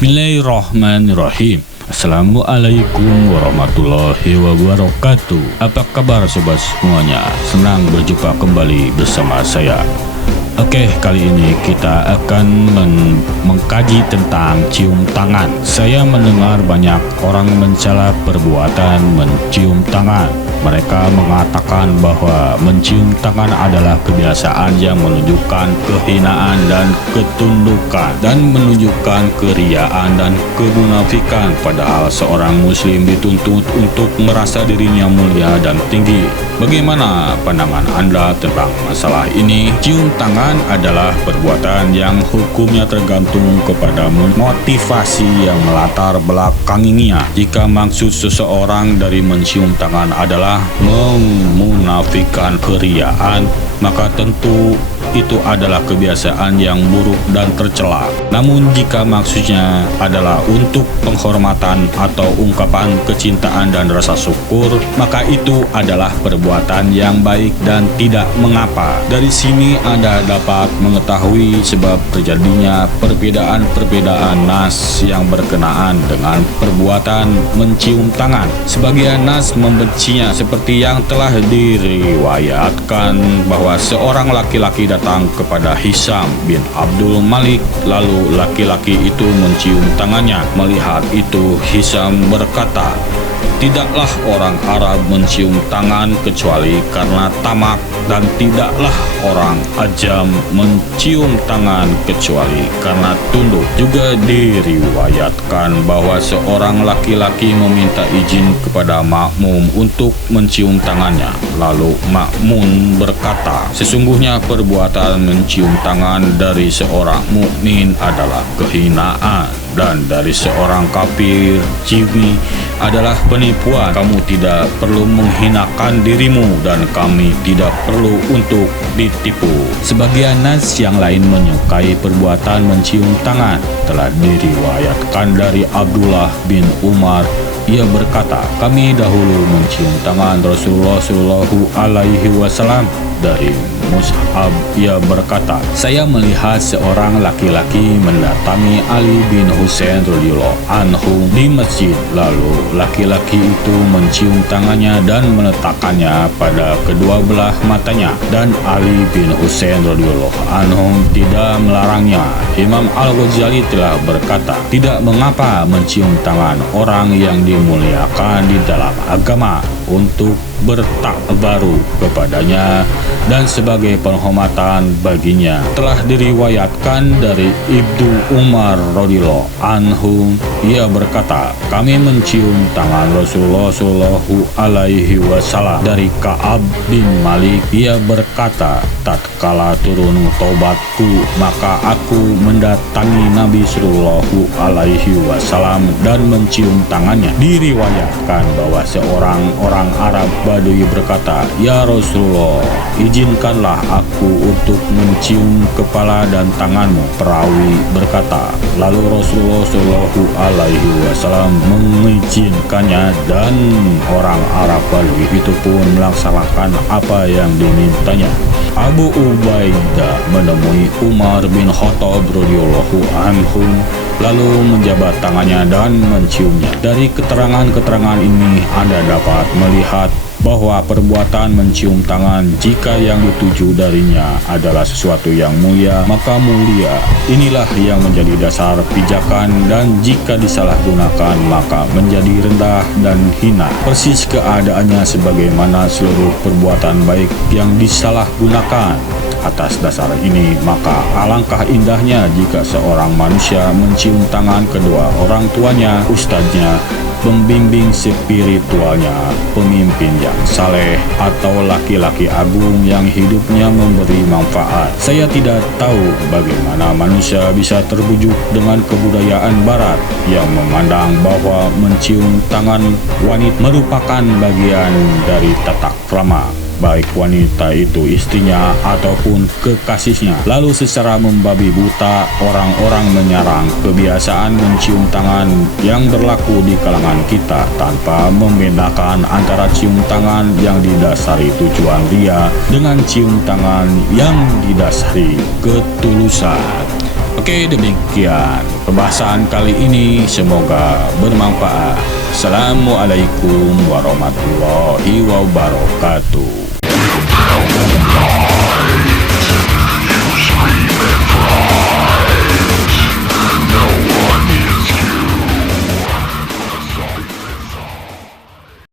Bismillahirrahmanirrahim. Assalamualaikum warahmatullahi wabarakatuh. Apa kabar sobat semuanya? Senang berjumpa kembali bersama saya. Oke, kali ini kita akan mengkaji tentang cium tangan. Saya mendengar banyak orang mencela perbuatan mencium tangan. Mereka mengatakan bahwa mencium tangan adalah kebiasaan yang menunjukkan kehinaan dan ketundukan dan menunjukkan keriaan dan kemunafikan, padahal seorang muslim dituntut untuk merasa dirinya mulia dan tinggi. Bagaimana pandangan Anda tentang masalah ini? Cium tangan adalah perbuatan yang hukumnya tergantung kepada motivasi yang melatar belakanginya. Jika maksud seseorang dari mencium tangan adalah memunafikan keriaan, maka tentu itu adalah kebiasaan yang buruk dan tercela. Namun jika maksudnya adalah untuk penghormatan atau ungkapan kecintaan dan rasa syukur, maka itu adalah perbuatan yang baik dan tidak mengapa. Dari sini Anda dapat mengetahui sebab terjadinya perbedaan-perbedaan nas yang berkenaan dengan perbuatan mencium tangan. Sebagian nas membencinya, seperti yang telah diriwayatkan bahwa seorang laki-laki datang kepada Hisam bin Abdul Malik, lalu laki-laki itu mencium tangannya. Melihat itu, Hisam berkata, "Tidaklah orang Arab mencium tangan kecuali karena tamak, dan tidaklah orang Ajam mencium tangan kecuali karena tunduk." Juga diriwayatkan bahwa seorang laki-laki meminta izin kepada makmum untuk mencium tangannya. Lalu makmum berkata, "Sesungguhnya perbuatan mencium tangan dari seorang mukmin adalah kehinaan, dan dari seorang kafir ciumi adalah penipuan. Kamu tidak perlu menghinakan dirimu, dan kami tidak perlu untuk ditipu." Sebagian nas yang lain menyukai perbuatan mencium tangan. Telah diriwayatkan dari Abdullah bin Umar, ia berkata, "Kami dahulu mencium tangan Rasulullah Shallallahu Alaihi Wasallam." Dari Mus'ab, ia berkata, "Saya melihat seorang laki-laki mendatangi Ali bin Husain radhiyallahu anhu di masjid. Lalu laki-laki itu mencium tangannya dan meletakkannya pada kedua belah matanya, dan Ali bin Husain radhiyallahu anhu tidak melarangnya." Imam Al-Ghazali telah berkata, "Tidak mengapa mencium tangan orang yang dimuliakan di dalam agama untuk bertakbaru kepadanya dan sebagai penghormatan baginya." Telah diriwayatkan dari Ibnu Umar radhiyallahu anhu, ia berkata, "Kami mencium tangan Rasulullah Shallallahu Alaihi Wasallam." Dari Ka'ab bin Malik, ia berkata, "Tatkala turun taubatku, maka aku mendatangi Nabi Shallallahu Alaihi Wasallam dan mencium tangannya." Diriwayatkan bahwa seorang orang Arab Badui berkata, "Ya Rasulullah, izinkanlah aku untuk mencium kepala dan tanganmu." Perawi berkata, lalu Rasulullah Shallallahu Alaihi Wasallam mengizinkannya, dan orang Arab Badui itu pun melaksanakan apa yang dimintanya. Abu Ubaidah menemui Umar bin Khattab radhiyallahu anhu, lalu menjabat tangannya dan menciumnya. Dari keterangan-keterangan ini Anda dapat melihat bahwa perbuatan mencium tangan, jika yang dituju darinya adalah sesuatu yang mulia, maka mulia inilah yang menjadi dasar pijakan, dan jika disalahgunakan maka menjadi rendah dan hina. Persis keadaannya sebagaimana seluruh perbuatan baik yang disalahgunakan. Atas dasar ini, maka alangkah indahnya jika seorang manusia mencium tangan kedua orang tuanya, ustadznya, pembimbing spiritualnya, pemimpin yang saleh, atau laki-laki agung yang hidupnya memberi manfaat. Saya tidak tahu bagaimana manusia bisa terbujuk dengan kebudayaan barat yang memandang bahwa mencium tangan wanita merupakan bagian dari tata krama, baik wanita itu istrinya ataupun kekasihnya. Lalu secara membabi buta, orang-orang menyerang kebiasaan mencium tangan yang berlaku di kalangan kita tanpa membedakan antara cium tangan yang didasari tujuan ria dengan cium tangan yang didasari ketulusan. Oke, demikian pembahasan kali ini, semoga bermanfaat. Assalamualaikum warahmatullahi wabarakatuh.